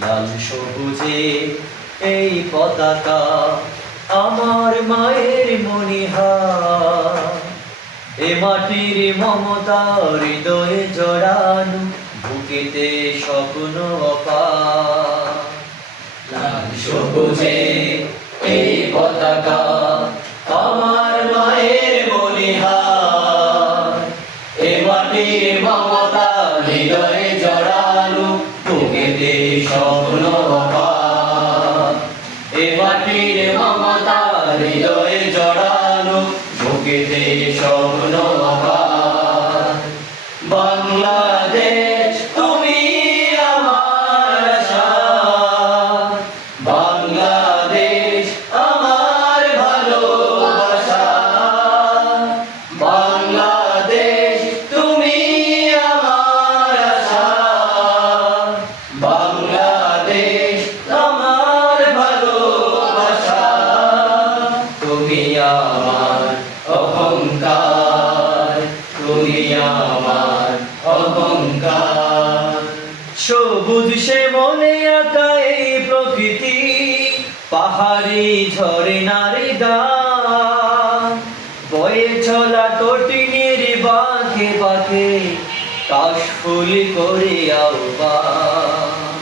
লাল সবুজে এই পতাকা আমার মায়ের মনিহা এ মাটির মমতা হৃদয়ে জড়ানো বুকেতে স্বপ্ন লাল সবুজে এই পতাকা বুকেতে স্বপ্ন বাংলাদেশ তুমি বাংলাদেশ আমার ভালোবাসা। বাংলাদেশ তুমি বাংলাদেশ আমার ভালোবাসা। তুমি সবুজ সে মনে আঁকা এই প্রকৃতি, পাহাড়ি ঝরে গান বয়ে চলা তটিনীর বাঁকে বাঁকে, কাশফুল করে আহ্বান।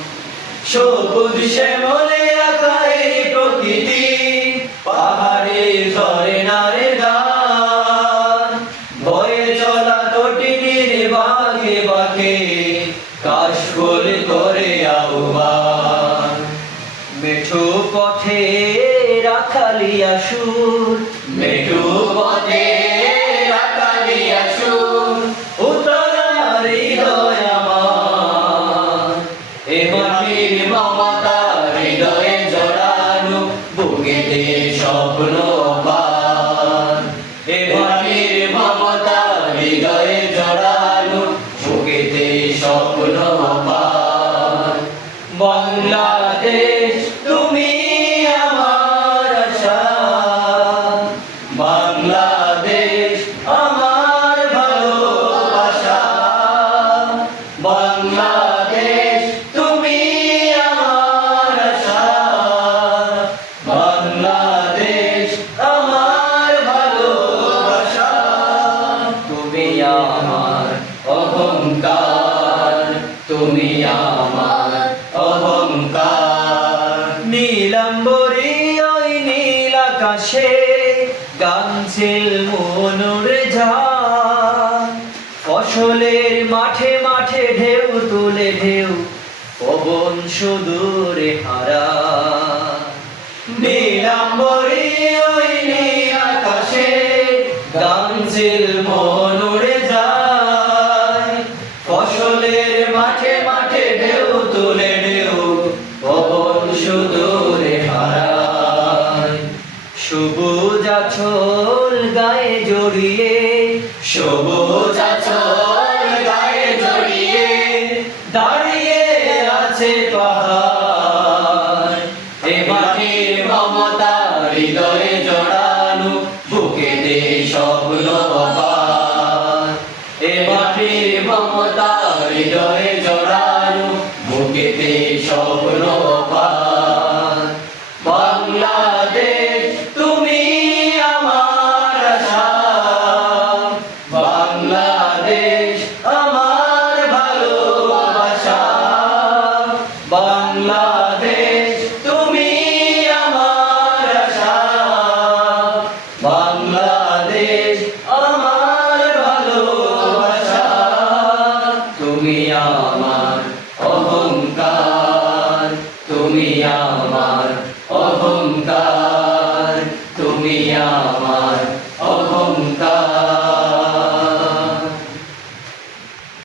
সবুজ মনে আঁকা এই প্রকৃতি পথে রাখালিয়া সুর মেঠো পথে রাখালিয়া সুর উতলার হৃদয় আমার। এ মাটির মমতা হৃদয়ে জড়ানো বুকেতে স্বপ্ন পান। এ মাটির মমতা হৃদয়ে জড়ানো বুকেতে স্বপ্ন পান। বাংলাদেশ তুমি আমার অহংকার। নীলাম্বরী ওই নীল আকাশে গানছিল মনুর ফসলের মাঠে মাঠে ঢেউ তুলে ঢেউ, পবন সুদূরে হারা সবুজ আছল গায়ে জড়িয়ে, সবুজ আছল গায়ে জড়িয়ে দাঁড়িয়ে আছে পাহাড়। এ মাটির মমতা, হৃদয়ে জড়ানো বুকেতে স্বপ্ন অপার এ মাটির মমতা, হৃদয়ে জড়ানো বুকেতে স্বপ্ন